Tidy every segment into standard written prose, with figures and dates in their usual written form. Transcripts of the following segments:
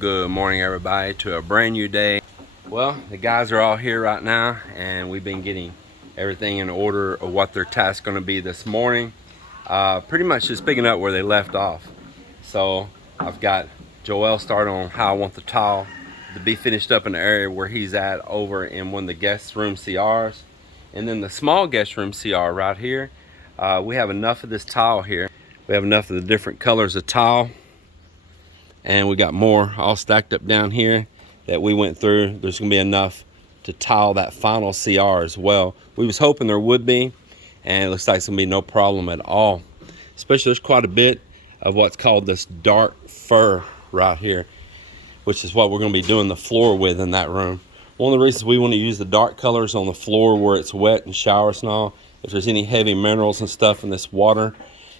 Good morning, everybody, to a brand new day. Well, the guys are all here right now, and we've been getting everything in order of what their task's going to be this morning. Pretty much just picking up where they left off. So I've got Joel started on how I want the tile to be finished up in the area where he's at over in one of the guest room CRs. And then the small guest room CR right here, we have enough of this tile here. We have enough of the different colors of tile. And we got more all stacked up down here that we went through. There's gonna be enough to tile that final CR as well. We was hoping there would be, and it looks like it's gonna be no problem at all. Especially there's quite a bit of what's called this dark fur right here, which is what we're gonna be doing the floor with in that room. One of the reasons we want to use the dark colors on the floor where it's wet and showers and all, if there's any heavy minerals and stuff in this water,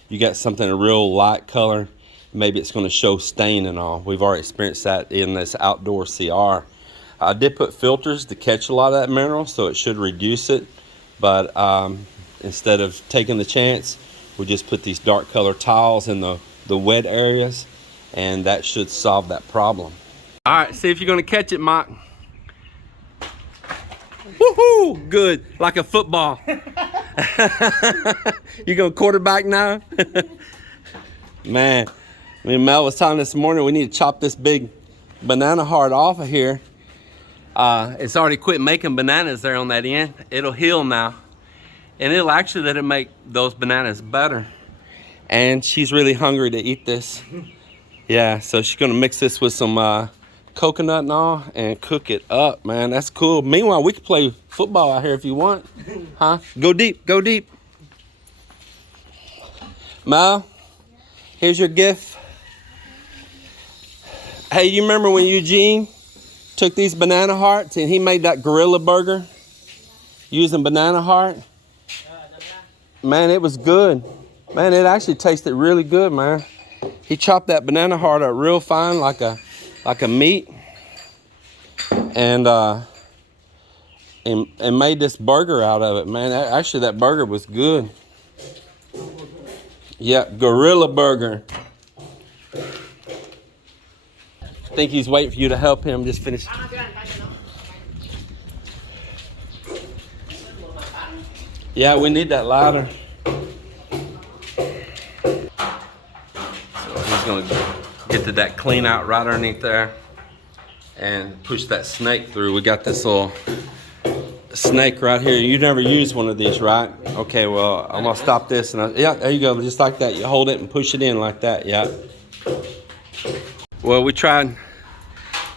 you got something a real light color, maybe it's going to show stain and all. We've already experienced that in this outdoor CR. I did put filters to catch a lot of that mineral, so it should reduce it. But instead of taking the chance, we just put these dark color tiles in the wet areas, and that should solve that problem. All right, see if you're going to catch it, Mike. Woohoo! Good, like a football. You going quarterback now? Man. Me and Mel was telling this morning we need to chop this big banana heart off of here. It's already quit making bananas there on that end. It'll heal now. And it'll actually let it make those bananas better. And she's really hungry to eat this. Yeah, so she's gonna mix this with some coconut and all and cook it up, man. That's cool. Meanwhile, we can play football out here if you want. Huh? Go deep, go deep. Mel, here's your gift. Hey, you remember when Eugene took these banana hearts and he made that gorilla burger using banana heart? Man, it was good. Man, it actually tasted really good, man. He chopped that banana heart up real fine like a meat and made this burger out of it, man. Actually, that burger was good. Yeah, gorilla burger. I think he's waiting for you to help him just finish. Yeah, we need that ladder. So he's gonna get to that clean out right underneath there and push that snake through. We got this little snake right here. You never used one of these, right? Okay, well, I'm gonna stop this and yeah, there you go, just like that. You hold it and push it in like that, yeah. Well, we tried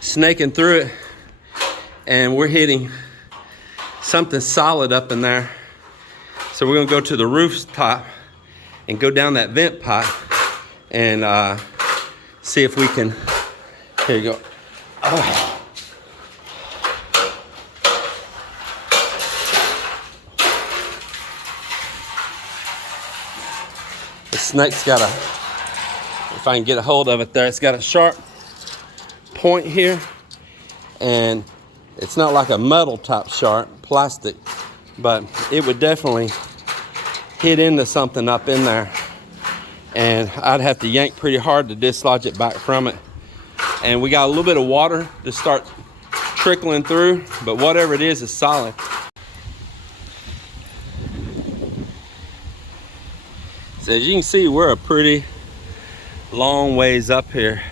snaking through it and we're hitting something solid up in there. So we're gonna go to the rooftop and go down that vent pipe and see if we can, here you go. Oh. The snake's got a, if I can get a hold of it there, it's got a sharp point here, and it's not like a metal type sharp, plastic, but it would definitely hit into something up in there, and I'd have to yank pretty hard to dislodge it back from it. And we got a little bit of water to start trickling through, but whatever it is solid. So as you can see, we're a pretty long ways up here,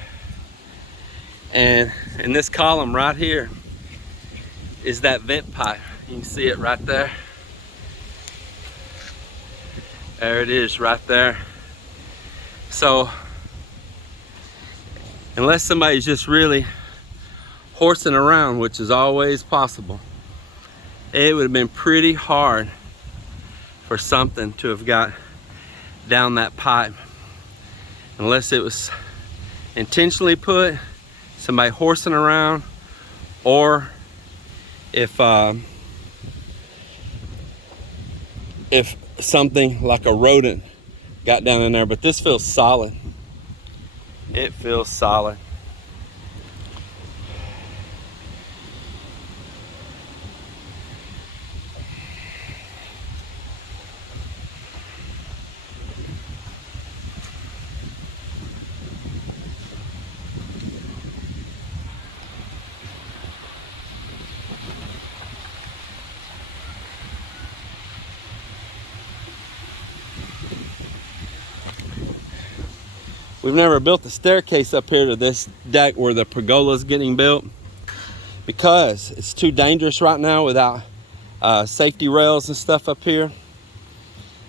and in this column right here is that vent pipe. You can see it right there. There it is right there. So unless somebody's just really horsing around, which is always possible, it would have been pretty hard for something to have got down that pipe, unless it was intentionally put, somebody horsing around, or if something like a rodent got down in there. But this feels solid. It feels solid. We've never built the staircase up here to this deck where the pergola's getting built because it's too dangerous right now without safety rails and stuff up here.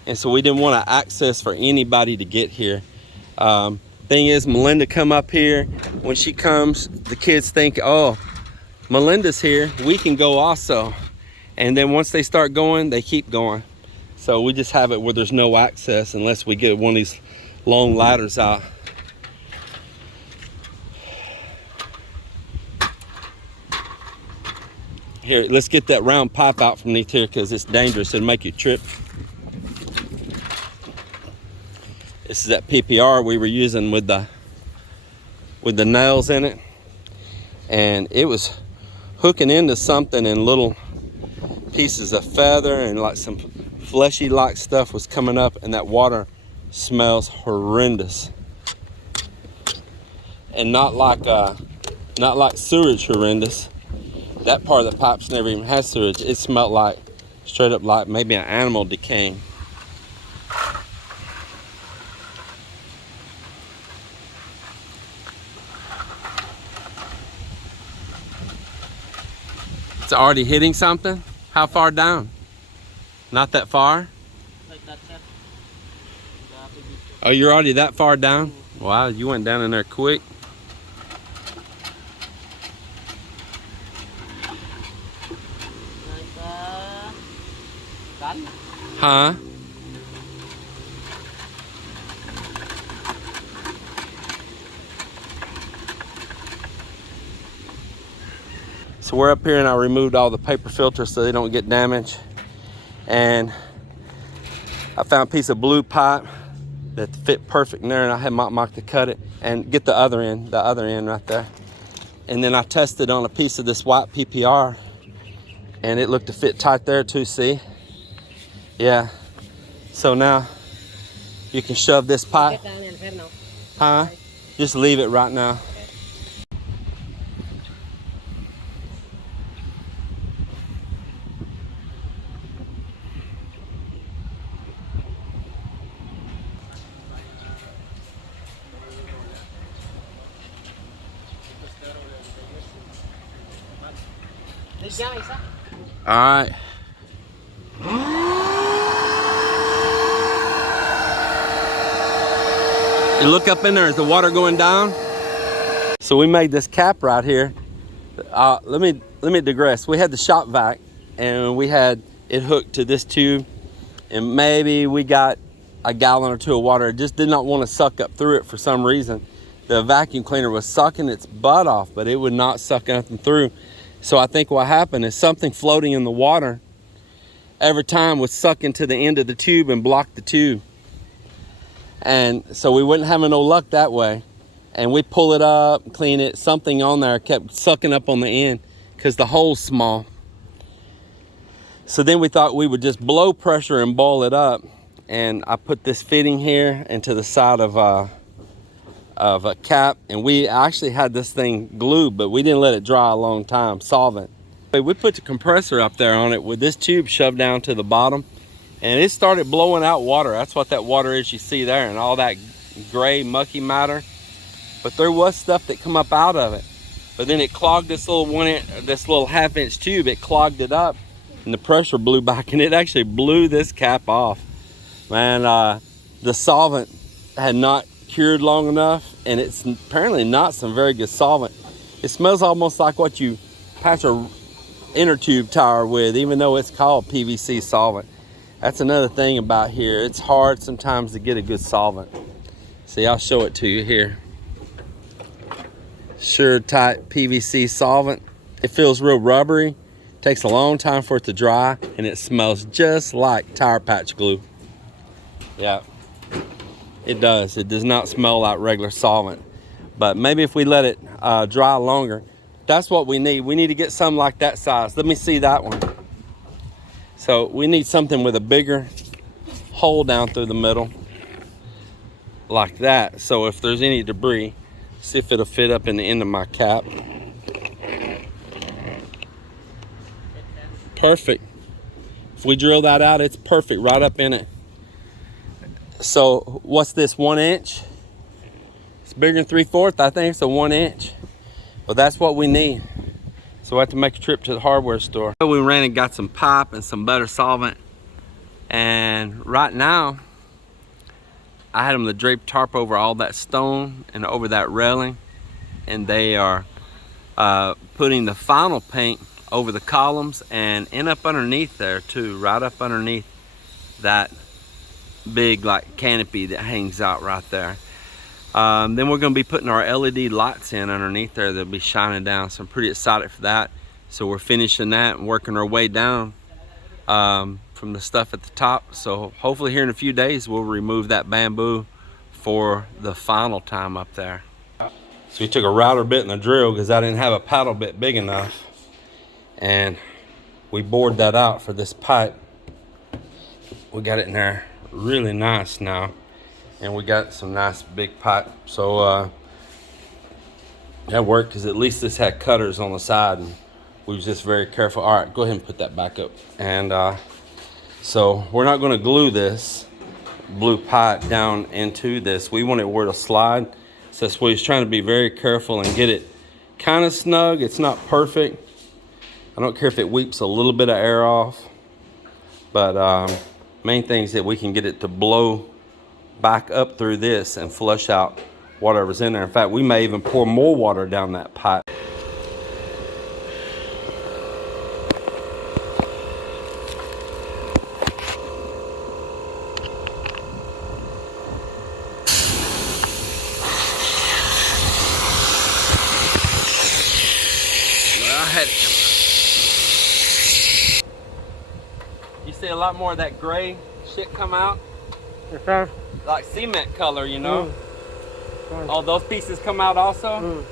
And so we didn't want to access for anybody to get here. Thing is, Melinda come up here. When she comes, the kids think, oh, Melinda's here, we can go also. And then once they start going, they keep going. So we just have it where there's no access unless we get one of these long ladders out. Here, let's get that round pipe out from underneath here because it's dangerous. It'll make you trip. This is that PPR we were using with the nails in it. And it was hooking into something, and little pieces of feather and like some fleshy like stuff was coming up, and that water smells horrendous. And not like sewage horrendous. That part of the pipes never even had sewage. It smelled like, straight up like maybe an animal decaying. It's already hitting something? How far down? Not that far? Like that, sir. Oh, you're already that far down? Wow, you went down in there quick. Huh? So we're up here and I removed all the paper filters so they don't get damaged. And I found a piece of blue pipe that fit perfect in there, and I had Mike to cut it and get the other end right there. And then I tested on a piece of this white PPR and it looked to fit tight there too, see? Yeah. So now you can shove this pipe. Huh? Just leave it right now. All right. You look up in there, is the water going down? So we made this cap right here. Let me digress. We had the shop vac and we had it hooked to this tube, and maybe we got a gallon or two of water. It just did not want to suck up through it for some reason. The vacuum cleaner was sucking its butt off, but it would not suck nothing through. So I think what happened is something floating in the water every time would suck into the end of the tube and block the tube. And so we wasn't having no luck that way. And we pull it up, clean it, something on there kept sucking up on the end because the hole's small. So then we thought we would just blow pressure and boil it up. And I put this fitting here into the side of a cap, and we actually had this thing glued, but we didn't let it dry a long time, solvent. We put the compressor up there on it with this tube shoved down to the bottom, and it started blowing out water. That's what that water is you see there, and all that gray mucky matter. But there was stuff that come up out of it. But then it clogged this little half-inch tube. It clogged it up, and the pressure blew back, and it actually blew this cap off. Man, the solvent had not cured long enough, and it's apparently not some very good solvent. It smells almost like what you patch a inner tube tire with, even though it's called PVC solvent. That's another thing about here. It's hard sometimes to get a good solvent. See, I'll show it to you here. Sure tight PVC solvent. It feels real rubbery. Takes a long time for it to dry, and it smells just like tire patch glue. Yeah, it does. It does not smell like regular solvent. But maybe if we let it dry longer, that's what we need. We need to get something like that size. Let me see that one. So we need something with a bigger hole down through the middle, like that. So if there's any debris, see if it'll fit up in the end of my cap. Perfect. If we drill that out, it's perfect right up in it. So what's this, 1 inch? It's bigger than 3/4. I think it's a 1 inch. But that's what we need. So we have to make a trip to the hardware store. So we ran and got some pipe and some butter solvent. And right now, I had them to drape tarp over all that stone and over that railing. And they are putting the final paint over the columns and in up underneath there too, right up underneath that big like canopy that hangs out right there. Then we're going to be putting our LED lights in underneath there. They'll be shining down, so I'm pretty excited for that. So we're finishing that and working our way down from the stuff at the top. So hopefully here in a few days we'll remove that bamboo for the final time up there. So we took a router bit and a drill because I didn't have a paddle bit big enough, and we bored that out for this pipe. We got it in there really nice now, and we got some nice big pipe. So that worked because at least this had cutters on the side, and we was just very careful. All right, go ahead and put that back up. And so we're not going to glue this blue pipe down into this. We want it where it'll slide. So that's why he's trying to be very careful and get it kind of snug. It's not perfect. I don't care if it weeps a little bit of air off, but main thing is that we can get it to blow back up through this and flush out whatever's in there. In fact, we may even pour more water down that pipe. You see a lot more of that gray shit come out? Okay. Like cement color, you know? All those pieces come out also?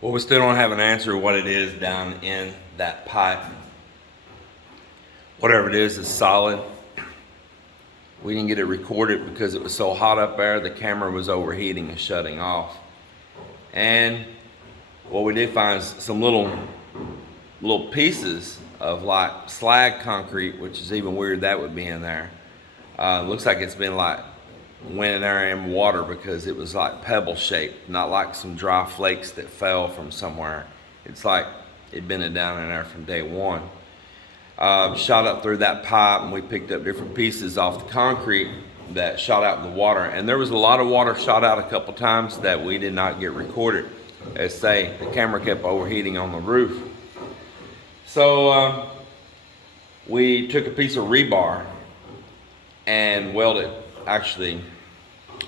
Well, we still don't have an answer what it is down in that pipe. Whatever it is solid. We didn't get it recorded because it was so hot up there, the camera was overheating and shutting off. And what we did find is some little pieces of like slag concrete, which is even weird that would be in there. Looks like it's been like went in there in water because it was like pebble shaped, not like some dry flakes that fell from somewhere. It's like it'd been down in there from day one. Shot up through that pipe, and we picked up different pieces off the concrete that shot out in the water. And there was a lot of water shot out a couple times that we did not get recorded. As say, the camera kept overheating on the roof. So we took a piece of rebar and welded. Actually,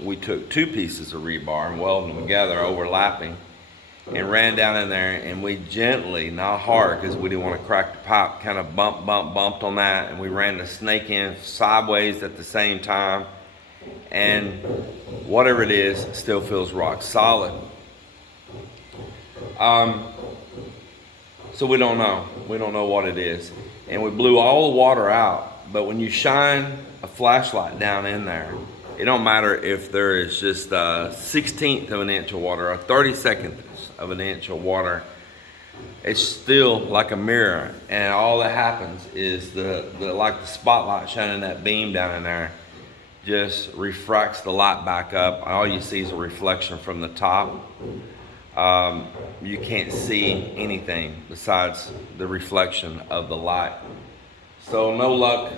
we took two pieces of rebar and welded them together, overlapping, and ran down in there, and we gently, not hard because we didn't want to crack the pipe, kind of bumped on that, and we ran the snake in sideways at the same time, and whatever it is still feels rock solid. So we don't know what it is, and we blew all the water out. But when you shine a flashlight down in there, it don't matter if there is just a 1/16 of an inch of water, or 32nd of an inch of water. It's still like a mirror, and all that happens is like the spotlight shining that beam down in there just refracts the light back up. All you see is a reflection from the top. You can't see anything besides the reflection of the light. So no luck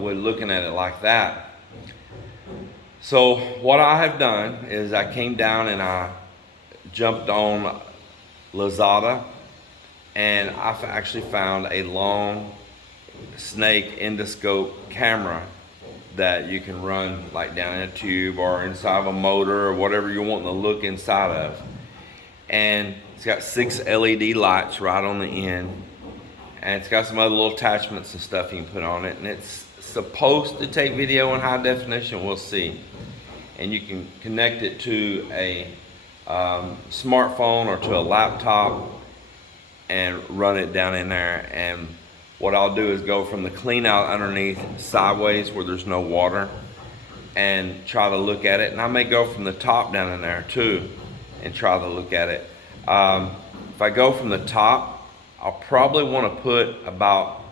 with looking at it like that. So what I have done is I came down and I jumped on Lazada, and I've actually found a long snake endoscope camera that you can run like down in a tube or inside of a motor or whatever you're wanting to look inside of. And it's got 6 LED lights right on the end, and it's got some other little attachments and stuff you can put on it, and it's supposed to take video in high definition. We'll see. And you can connect it to a smartphone or to a laptop and run it down in there. And what I'll do is go from the clean out underneath sideways where there's no water and try to look at it. And I may go from the top down in there too and try to look at it. If I go from the top, I'll probably want to put about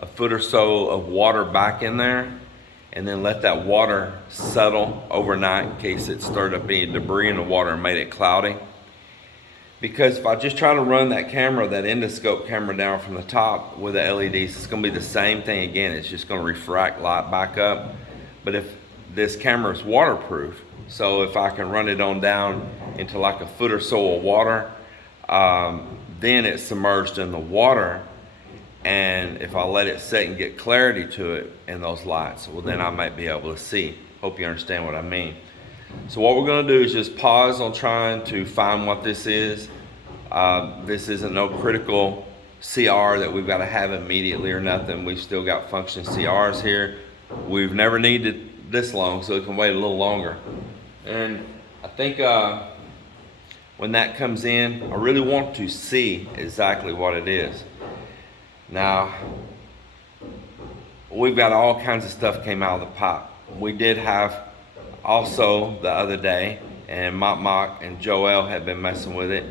a foot or so of water back in there, and then let that water settle overnight in case it stirred up any debris in the water and made it cloudy. Because if I just try to run that camera, that endoscope camera down from the top with the LEDs, it's gonna be the same thing again. It's just gonna refract light back up. But if this camera is waterproof, so if I can run it on down into like a foot or so of water, then it's submerged in the water. And if I let it set and get clarity to it in those lights, well, then I might be able to see. Hope you understand what I mean. So what we're going to do is just pause on trying to find what this is. This isn't no critical CR that we've got to have immediately or nothing. We've still got functioning CRs here. We've never needed this long, so it can wait a little longer. And I think when that comes in, I really want to see exactly what it is. Now, we've got all kinds of stuff came out of the pipe. We did have also the other day, and Mok and Joel had been messing with it,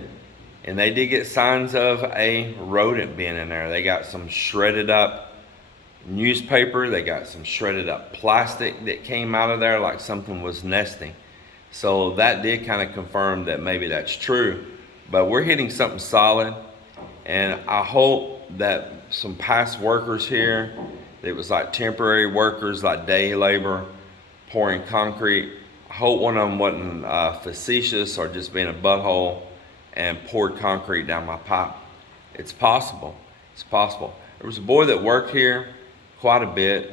and they did get signs of a rodent being in there. They got some shredded up newspaper, they got some shredded up plastic that came out of there like something was nesting. So that did kind of confirm that maybe that's true, but we're hitting something solid, and I hope that some past workers here, it was like temporary workers, like day labor, pouring concrete. I hope one of them wasn't facetious or just being a butthole and poured concrete down my pipe. It's possible. It's possible. There was a boy that worked here quite a bit.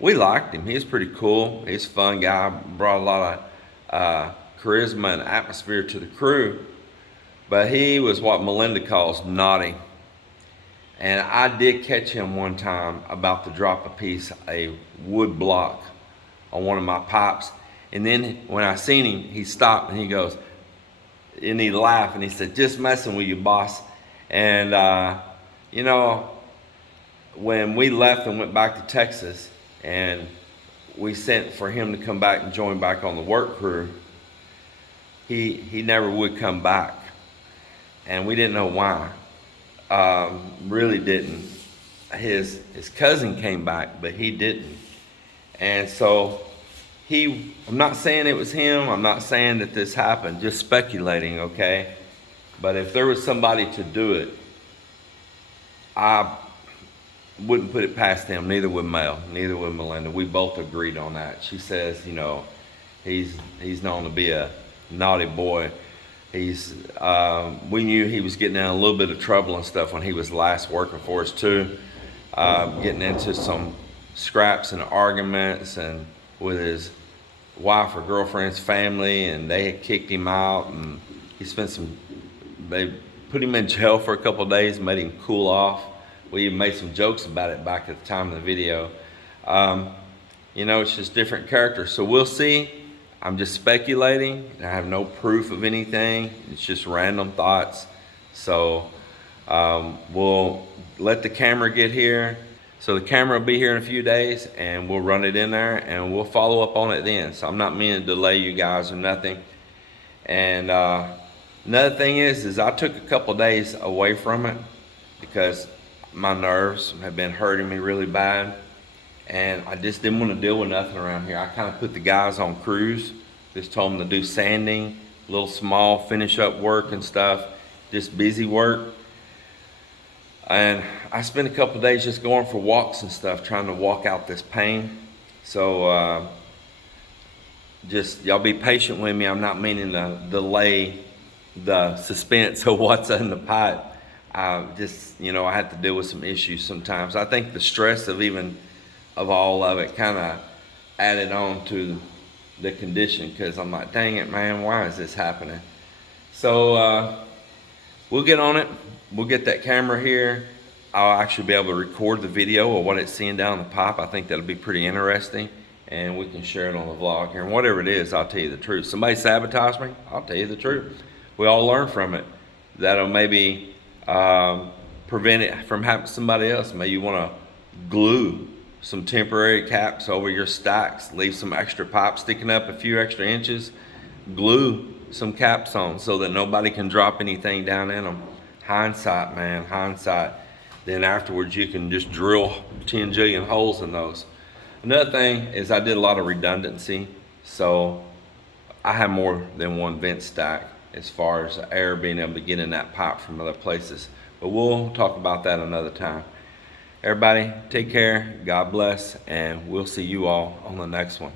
We liked him. He was pretty cool. He's a fun guy. Brought a lot of charisma and atmosphere to the crew. But he was what Melinda calls naughty. And I did catch him one time about to drop a wood block on one of my pipes. And then when I seen him, he stopped and he goes, and he laughed and he said, "Just messing with you, boss." And you know, when we left and went back to Texas and we sent for him to come back and join back on the work crew, he never would come back. And we didn't know why. Really didn't. His cousin came back, but he didn't. And so I'm not saying it was him, I'm not saying that this happened, just speculating, okay? But if there was somebody to do it, I wouldn't put it past him, neither would Mel, neither would Melinda. We both agreed on that. She says, you know, he's known to be a naughty boy. We knew he was getting in a little bit of trouble and stuff when he was last working for us too, getting into some scraps and arguments and with his wife or girlfriend's family, and they had kicked him out, and they put him in jail for a couple of days, made him cool off. We even made some jokes about it back at the time of the video. You know, it's just different characters, so we'll see. I'm just speculating. I have no proof of anything. It's just random thoughts. So we'll let the camera get here, So the camera will be here in a few days, and we'll run it in there, and we'll follow up on it then. So I'm not meaning to delay you guys or nothing. And another thing is I took a couple days away from it because my nerves have been hurting me really bad, and I just didn't want to deal with nothing around here. I kind of put the guys on cruise, just told them to do sanding, little small finish up work and stuff, just busy work. And I spent a couple of days just going for walks and stuff, trying to walk out this pain. So just y'all be patient with me. I'm not meaning to delay the suspense of what's in the pipe. Just, you know, I have to deal with some issues sometimes. I think the stress of all of it kind of added on to the condition, because I'm like, dang it, man, why is this happening? So we'll get on it. We'll get that camera here. I'll actually be able to record the video of what it's seeing down the pipe. I think that'll be pretty interesting, and we can share it on the vlog here. And whatever it is, I'll tell you the truth. Somebody sabotage me, I'll tell you the truth. We all learn from it. That'll maybe prevent it from happening to somebody else. Maybe you want to glue some temporary caps over your stacks, leave some extra pipe sticking up a few extra inches, glue some caps on so that nobody can drop anything down in them. Hindsight, man, hindsight. Then afterwards you can just drill 10 jillion holes in those. Another thing is I did a lot of redundancy, so I have more than one vent stack as far as air being able to get in that pipe from other places. But we'll talk about that another time. Everybody, take care, God bless, and we'll see you all on the next one.